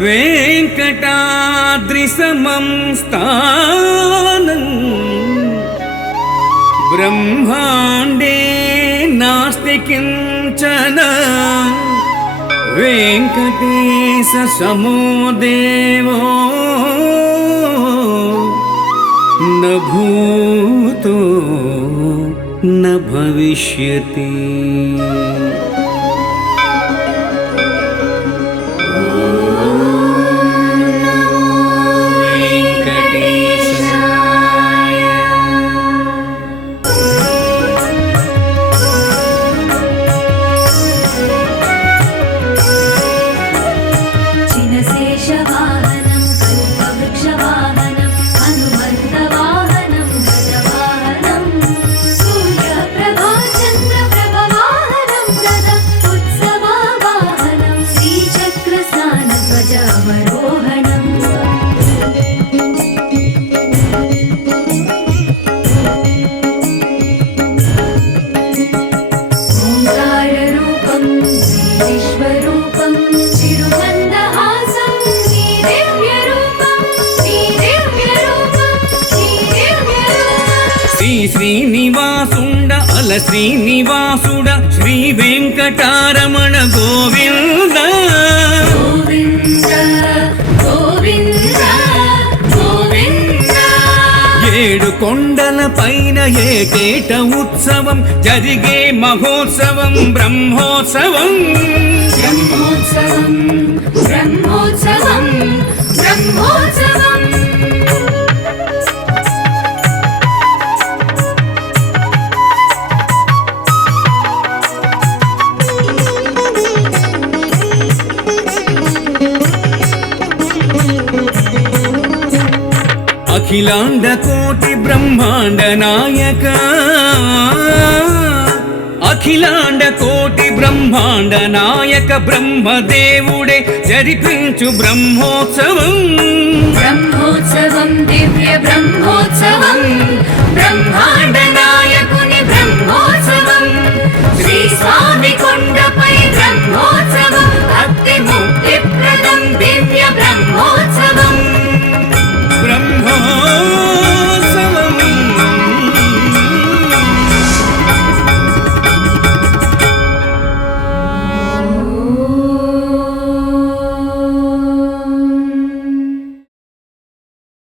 वेंकटाद्रिसमं स्थानं ब्रह्मांडे नास्ति किंचन वेंकटेश समो देवो न भूतो न भविष्यति। శ్రీనివాసుండ అల శ్రీనివాసుడ శ్రీ వెంకటారమణ గోవింద గోవింద గోవింద గోవింద। ఏడు కొండల పైన ఏటేట ఉత్సవం జరిగే మహోత్సవం బ్రహ్మోత్సవం బ్రహ్మోత్సవం బ్రహ్మోత్సవం బ్రహ్మోత్సవం। అఖిలాండ కోటి బ్రహ్మాండ నాయక అఖిలాండ కోటి బ్రహ్మాండ నాయక బ్రహ్మదేవుడే జరిపించు బ్రహ్మోత్సవం బ్రహ్మోత్సవం దివ్య బ్రహ్మోత్సవం బ్రహ్మాండ